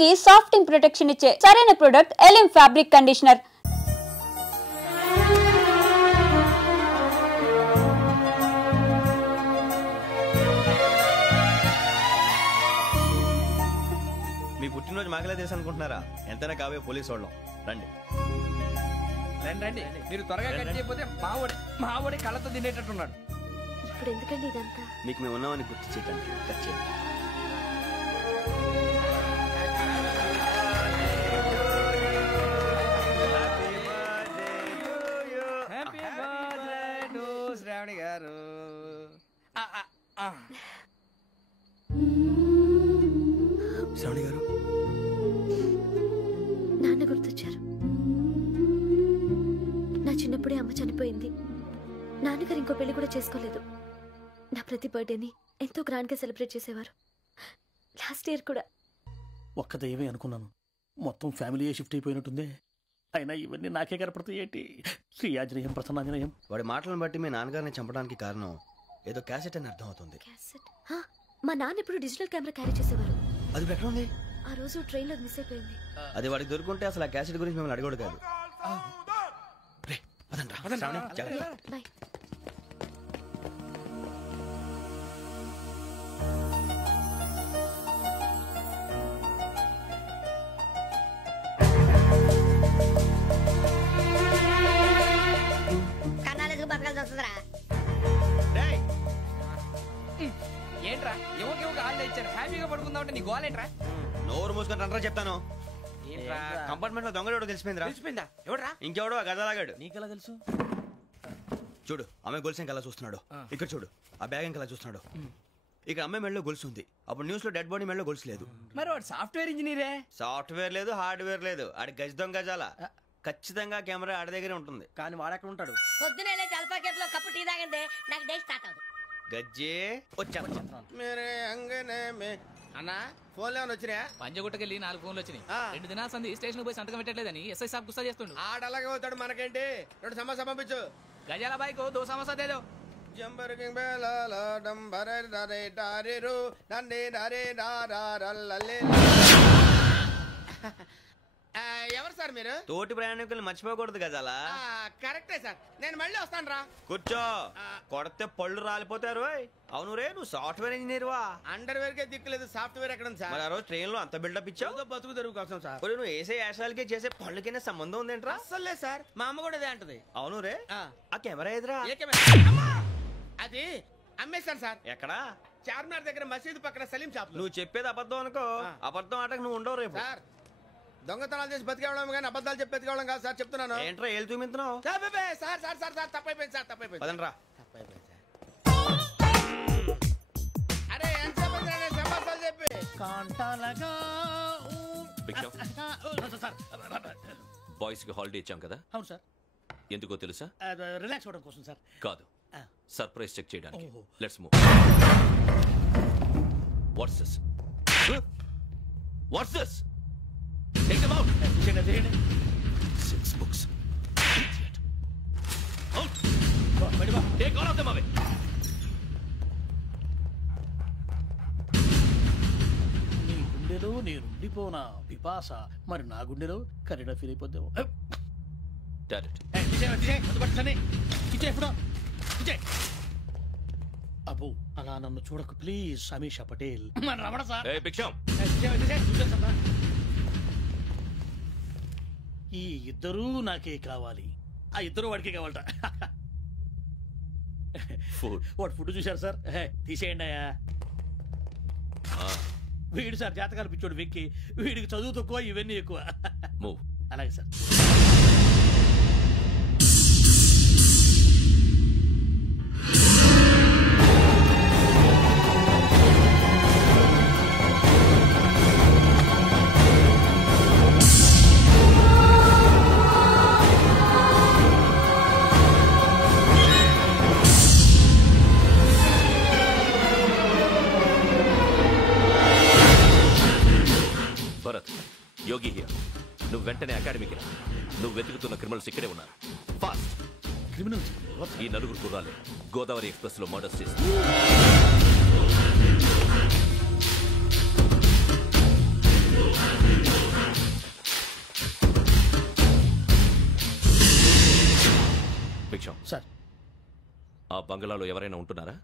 కి సాఫ్టింగ్ ప్రొటెక్షన్ ఇచ్చే సరైన ప్రొడక్ట్ ఎలిమ్ ఫ్యాబ్రిక్ కండిషనర్. మీ పుట్టినరోజు మాకలే తెలుసు అనుకుంటున్నారా? ఎంతైనా కావే పోలీసు వాళ్ళం. రండి రండి రండి, మీరు త్వరగా కట్ చేయకపోతే మావడి కళ్ళతో తినేటట్టున్నాడు. ఇప్పుడు ఎందుకండి ఇదంతా? మీకు మేము ఉన్నామని గుర్తు చేయడానికి కట్ చేయండి. శ్రావణి గారు శ్రావణి గారు నాన్న గుర్తొచ్చారు. నా చిన్నప్పుడే అమ్మ చనిపోయింది. నాన్నగారు ఇంకో పెళ్లి కూడా చేసుకోలేదు. నా ప్రతి బర్త్డేని ఎంతో గ్రాండ్ గా సెలబ్రేట్ చేసేవారు. లాస్ట్ ఇయర్ కూడా. ఒక్క దయ్యమే అనుకున్నాను, మొత్తం ఫ్యామిలీయే షిఫ్ట్ అయిపోయినట్టుందే. అయినా ఇవన్నీ నాకే కనపడతాయి ఏంటి? శ్రీ ఆంజనేయం ప్రసన్నాంజనేయం. వాడి మాటలను బట్టి మీ నాన్నగారిని చంపడానికి కారణం ఏదో క్యాసెట్ అని అర్థం అవుతుంది. మా నాన్న ఇప్పుడు డిజిటల్ కెమెరా క్యారీ చేసేవారు. అది ఎక్కడ ఉంది? ఆ రోజు ట్రైన్ లో మిస్ అయిపోయింది. అది వాడికి దొరుకుంటే అసలు ఆ క్యాసెట్ గురించి మిమ్మల్ని అడగడు కాదు. బాయ్. ఏంట్రా ఎవరికి ఆళ్ళు ఇచ్చారు? హ్యాపీగా పడుకుందాం అంటే నీ గోలేంట్రా? నోరు మూసుకొని రండ్రా చెప్తాను. కంపార్ట్మెంట్ లో దొంగడు తెలిసిపోయిందిరా. తెలిసిపోయిందా? ఎవడ్రా? ఇంకెవడో ఆ గదలాగాడు. నీకెలా తెలుసు? చూడు అమ్మాయి గొలుసు ఇంకలా చూస్తున్నాడు. ఇక్కడ చూడు ఆ బ్యాగ్ ఇంకలా చూస్తున్నాడు. ఇక్కడ అమ్మాయి మెడలో గొలుసు ఉంది. అప్పుడు న్యూస్ లో డెడ్ బాడీ మెడలో గొలుసు లేదు. మరి వాడు సాఫ్ట్వేర్ ఇంజనీరే. సాఫ్ట్వేర్ లేదు, హార్డ్వేర్ లేదు. ఆడి గజ దొంగ గజాల. ఖచ్చితంగా కెమెరా ఆడి దగ్గరే ఉంటుంది. కానీ వాడెక్కడ ఉంటాడు? పొద్దునే జల్పా కేఫ్ లో కప్పు టీ తాగిందే నాకు డే స్టార్ట్ అవుతుంది. గజ్జే వచ్చా అన్నా ఫోన్లు ఏమైనా వచ్చినాయా? పంజగుట్టకెళ్ళి 4 ఫోన్లు వచ్చినాయి. 2 దినాల సంది స్టేషన్ పోయి సంతకం పెట్టలేదని ఎస్ఐ సాబ్ గుస్తా చేస్తుండు. ఆడలాగే పోతాడు, మనకేంటి? 2 సమోసా పంపించు. గజాల బైక్ 2 సమోసా దేదో. ఎవరు సార్ మీరు? తోటి ప్రయాణికులు మర్చిపోకూడదు గజాల. కరెక్టే సార్, నేను మళ్ళీ వస్తాను రా. కూర్చో, కొడితే పళ్ళు రాలిపోతారు. అవును రే, నువ్వు సాఫ్ట్వేర్ ఇంజనీర్ వా? అండర్వేర్ కే దిక్కులేదు, సాఫ్ట్వేర్ ఎక్కడ ఉంది సార్? మరి ఆ రోజు ట్రైన్ లో అంత బిల్డప్ ఇచ్చావు. బతుకు తెరుగు కోసం సార్. నువ్వు వేసే యాశాలకి చేసే పళ్ళకైనా సంబంధం ఉందేంట్రా? అస్సలు లేదు సార్, మా అమ్మ కూడా అదే అంటది. అవును రే, ఆ కెమెరా ఎదురా? అది అమ్మేశాను సార్. ఎక్కడా? చార్మినార్ దగ్గర మసీదు పక్కన సలీం షాప్. నువ్వు చెప్పేది అబద్ధం అనుకో. అబద్ధం ఆటకు నువ్వు ఉండవు రేపు. సార్ దొంగతనాలు చేసి బతికేవడం కానీ అబద్ధాలు చెప్పి బతికేవడం కాదు సార్, చెప్తున్నాను. ఏంట్రా ఏళ్ళు చూపించున్నావు? సార్ సార్ సార్ సార్ తప్పైపోయింది సార్, తప్పైపోయింది. పదండ్రా. తప్పైపోయింది సార్. అరే ఎంత సమాసాలు చెప్పి బాయ్స్ కి హాలిడే ఇచ్చాం కదా? అవును సార్. ఎందుకో తెలుసా? రిలాక్స్ అవ్వడం కోసం సార్. కాదు, సర్ప్రైజ్ చెక్ చేయడానికి. Let's move. What's this? What's this? Take them out. 6 books. Idiot. Out. Take all of them away. నీ గుండెలో నేనుండిపోనా పిపాస, మరి నా గుండెలో కరీడా ఫీల్ అయిపోద్దాము. అబ్బో అలా నన్ను చూడకు ప్లీజ్. సమీషా పటేల్. రమణ సార్. ఈ ఇద్దరూ నాకే కావాలి. ఆ ఇద్దరు వాడికే కావాలట. వాడు ఫుడ్ చూశారు సార్. తీసేయండి అయ్యా. వీడు సార్ జాతకాలు పిచ్చోడు వెక్కి. వీడికి చదువు తక్కువ, ఇవన్నీ ఎక్కువ. అలాగే సార్. Yogi here. నువ్వు వెంటనే అకాడమీకి రా. నువ్వు వెతుకుతున్న క్రిమినల్స్ ఇక్కడే ఉన్నారు. ఫాస్ట్. క్రిమినల్స్? ఈ 4 కుర్రాలే గోదావరి ఎక్స్ప్రెస్ లో మర్డర్స్ చేసి సార్ ఆ బంగ్లాలో ఎవరైనా ఉంటున్నారా?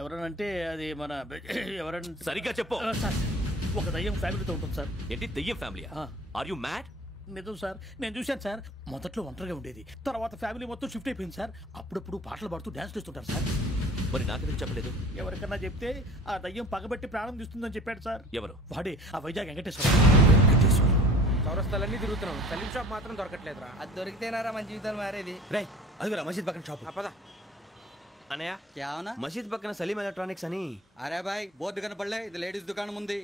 ఎవరనంటే అది మన ఎవరంటే సరిగ్గా చెప్పు. సార్ ఒక దయ్యం ఫ్యామిలీతో ఉంటుంది సార్. ఏంటి దయ్యం ఫ్యామిలీ? Are you mad? నిజం సార్, నేను చూశాను సార్. మొదట్లో ఒంటరిగా ఉండేది, తర్వాత ఫ్యామిలీ మొత్తం షిఫ్ట్ అయిపోయింది సార్. అప్పుడప్పుడు పాటలు పాడుతూ డ్యాన్స్ చేస్తుంటారు సార్. మరి నాకెందుకు చెప్పలేదు? ఎవరికన్నా చెప్తే ఆ దయ్యం పగబెట్టి ప్రాణం తీస్తుందని చెప్పాడు సార్. ఎవరు? వాడే ఆ వైజాగ్ వెంకటేశ్వర. చౌరస్తాలన్నీ తిరుగుతున్నాం, సలీం షాప్ మాత్రం దొరకట్లేదురా. అది దొరికితేనారా మన జీవితాలు మారేది. రే అదిగురా మసీద్ పక్కన షాప్. పద అనయ్య क्या होना? మసీద్ పక్కన సలీం ఎలక్ట్రానిక్స్ అని. अरे भाई बहुत కనపడలే, ఇది లేడీస్ దుకాణం ఉంది.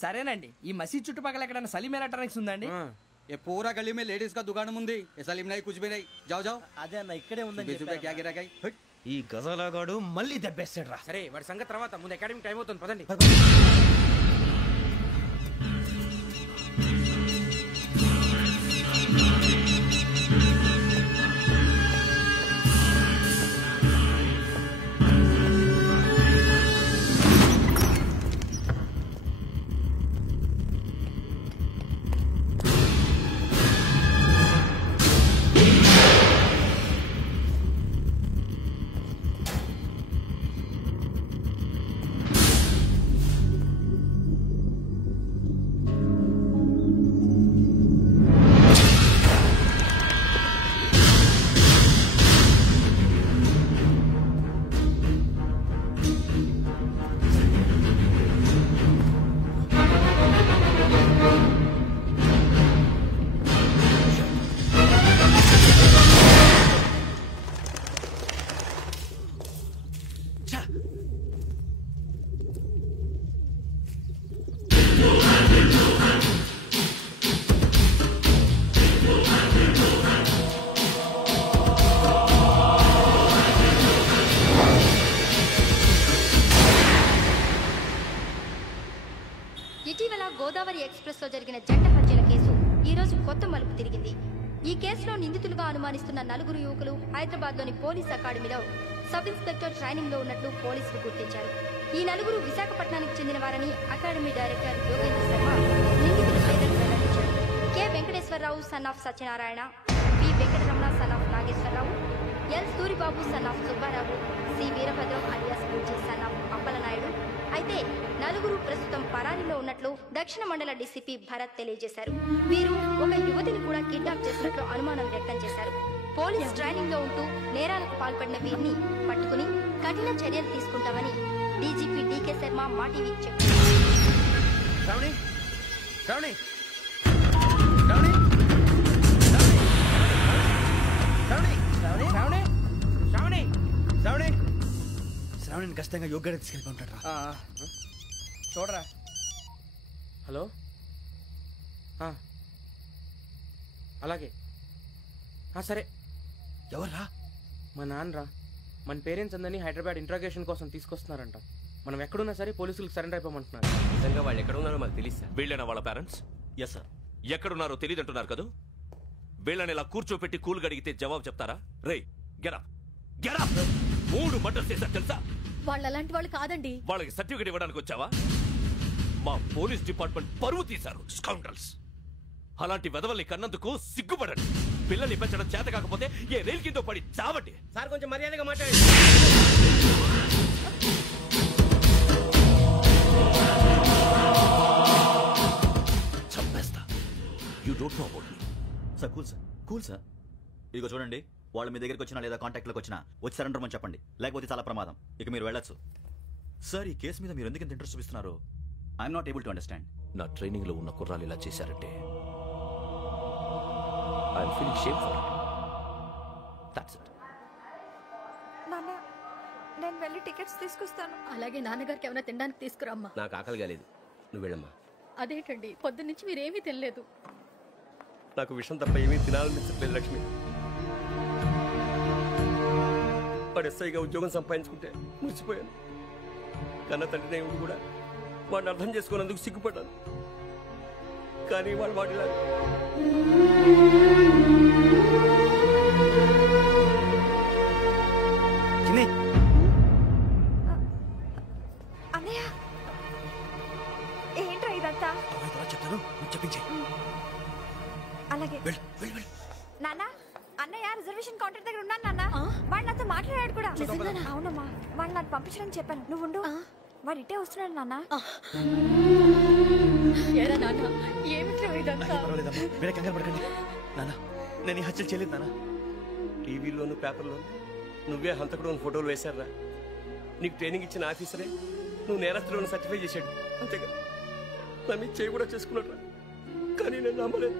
సరేనండి, ఈ మసీద్ చుట్టుపక్కల ఎక్కడైనా సలీం ఎలక్ట్రానిక్స్ ఉందండి? ये पूरा गली में लेडीज का दुकान मुंदी, ये सलीम नहीं कुछ भी नहीं. जाओ जाओ. అదే అన్న ఇక్కడే ఉందని 20 रुपए क्या गिरा गई. ఈ గజాలగాడు మళ్ళీ దెబ్బేస్తాడు రా. సరే వాడి సంగతి తర్వాత, ముందు అకాడమిక్ టైం అవుతుంది, పదండి. ఇటీవల గోదావరి ఎక్స్ప్రెస్ లో జరిగిన జంట హత్యల కేసు ఈ రోజు కొత్త మలుపు తిరిగింది. ఈ కేసులో నిందితులుగా అనుమానిస్తున్న 4 యువకులు హైదరాబాద్ లోని పోలీస్ అకాడమీలో సబ్ ఇన్స్పెక్టర్ ట్రైనింగ్ లో ఉన్నట్లు పోలీసులు గుర్తించారు. ఈ 4 విశాఖపట్నానికి చెందిన వారని అకాడమీ డైరెక్టర్ యోగేంద్ర శర్మ నిందితుల పేర్లను వెల్లడించారు. K Venkateswararao son of Satyanarayana, P Venkataramana son of Nageswararao, L Suribabu son of Subbarao, C Veerabhadram alias Bujji son of Appalanaidu. అయితే 4 ప్రస్తుతం పరారీలో ఉన్నట్లు దక్షిణ మండల డీసీపీ భరత్ తెలియజేశారు. వీరు ఒక యువతిని కూడా కిడ్నాప్ చేసినట్లు అనుమానం వ్యక్తం చేశారు. పోలీస్ ట్రైనింగ్ లో ఉంటూ నేరాలకు పాల్పడిన వీరిని పట్టుకుని కఠిన చర్యలు తీసుకుంటామని డీజీపీ డీకే శర్మ మా టీవీకి చెప్పారు. శ్రావణిని ఖచ్చితంగా యోగ్యత తీసుకెళ్ళి ఉంటాడు. చూడరా. హలో, అలాగే సరే. ఎవర్రా? మా నాన్నరా. మన పేరెంట్స్ అందరినీ హైదరాబాద్ ఇంట్రాగేషన్ కోసం తీసుకొస్తున్నారంట. మనం ఎక్కడున్నా సరే పోలీసులకు సరెండర్ అయిపోమంటున్నారు. నిజంగా వాళ్ళు ఎక్కడ ఉన్నారో మాకు తెలియదు సార్. వీళ్ళేనా వాళ్ళ పేరెంట్స్? Yes sir. ఎక్కడున్నారో తెలియదంటున్నారు కదా. వీళ్ళని ఇలా కూర్చోపెట్టి కూల్ అడిగితే జవాబు చెప్తారా? రే గెటప్ గెటప్. 3 మర్డర్స్ చేశారు తెలుసా? వాళ్ళు అలాంటి వాళ్ళు కాదండి. వాళ్ళకి సర్టిఫికేట్ ఇవ్వడానికి వచ్చావా? మా పోలీస్ డిపార్ట్మెంట్ పరువు తీశారు స్కౌండ్రల్స్. అలాంటి వెధవల్ని కన్నందుకు సిగ్గుపడండి. పిల్లల్ని పెంచడం చేత కాకపోతే ఏ రైలు కింద పడి చావండి. సార్ కొంచెం మర్యాదగా మాట్లాడండి. చంపేస్తా. You don't know about me. Sir cool sir, cool sir. ఇదిగో చూడండి, వాళ్ళు మీ దగ్గరికి వచ్చినా లేదా కాంటాక్ట్లోకి వచ్చినా వచ్చి సరెండర్ అని చెప్పండి, లేకపోతే చాలా ప్రమాదం. ఇక మీరు వెళ్ళొచ్చు. సార్, ఈ కేసు మీద మీరు ఎందుకు ఇంత ఇంట్రెస్ట్ చూపిస్తున్నారు? I'm not able to understand. నా ట్రైనింగ్ లో ఉన్న కుర్రాలు ఇలా చేశారంటే I'm feeling shame for it. That's it. నాన్న, నేను వెళ్ళి టికెట్స్ తీసుకొస్తాను. అలాగే నాన్నగారికి ఏమైనా తినడానికి తీసుకురామ్మా. నాకు ఆకలి కాలేదు, నువ్వు వెళ్ళమ్మా. అదేంటండి, పొద్దున్నుంచి మీరేమీ తినలేదు. నాకు విషయం తప్ప ఏమీ తినాలనిపించట్లేదు లక్ష్మి. వాడు ఎస్ఐగా ఉద్యోగం సంపాదించుకుంటే మురిసిపోయాను. కన్న తండ్రినే ఉండి కూడా వాడిని అర్థం చేసుకున్నందుకు సిగ్గుపడ్డాను. కానీ వాడిలా అన్నయ్య, ఏంట్రా ఇదంతా? చెప్తాను, చెప్పించే. అలాగే నాన్న, అన్నయ్య రిజర్వేషన్ కౌంటర్ దగ్గర ఉన్నాను నాన్న. వాడు నాతో మాట్లాడాడు కూడా. అవునమ్మా, వాడు నాకు పంపించడం చెప్పాను. నువ్వు ఉండు, వాడు ఇట్టే వస్తున్నాడు నాన్న. మీరే కంగారు పడకండి నాన్న, నేను ఈ హత్యలు చేయలేదు నాన్న. టీవీలోను పేపర్లో నువ్వే హంతకుడు అని ఫోటోలు వేశారా? నీకు ట్రైనింగ్ ఇచ్చిన ఆఫీసరే నువ్వు నేరస్తులను సర్టిఫై చేశాడు, అంతేగా? నా మీద చేయి కూడా చేసుకున్నట్రా, కానీ నేను నమ్మలేదు.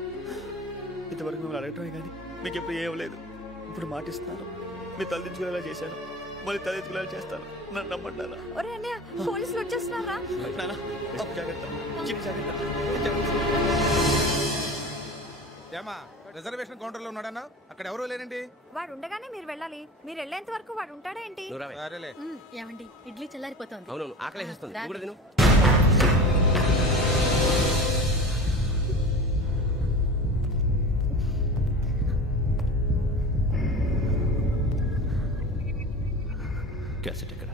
ఇంతవరకు మిమ్మల్ని అడగటమే కానీ మీకు ఎప్పుడు ఏం లేదు. ఇప్పుడు మాటిస్తున్నాను, మీరు తలదించుకునేలా చేశాను, మళ్ళీ తలెత్తుకునేలా చేస్తాను. నన్ను నమ్మండి నాన్న. ఒరే అన్నయ్య, పోలీసులు వచ్చేస్తున్నారా? నాన్న జాగ్రత్త, చిన్న జాగ్రత్త. ఏమా రిజర్వేషన్ కౌంటర్ లో ఉన్నాడన్నా? అక్కడ ఎవరూ లేనండి. వాడు ఉండగానే మీరు వెళ్ళాలి. మీరు వెళ్ళేంత వరకు వాడు ఉంటాడా ఏంటి? ఏమండి, ఇడ్లీ చల్లారిపోతుంది. అవునవును, ఆకలేస్తుంది. నువ్వు కూడా తిను. క్యాసెట్ ఎక్కడ?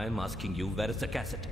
I'm asking you, where is the cassette?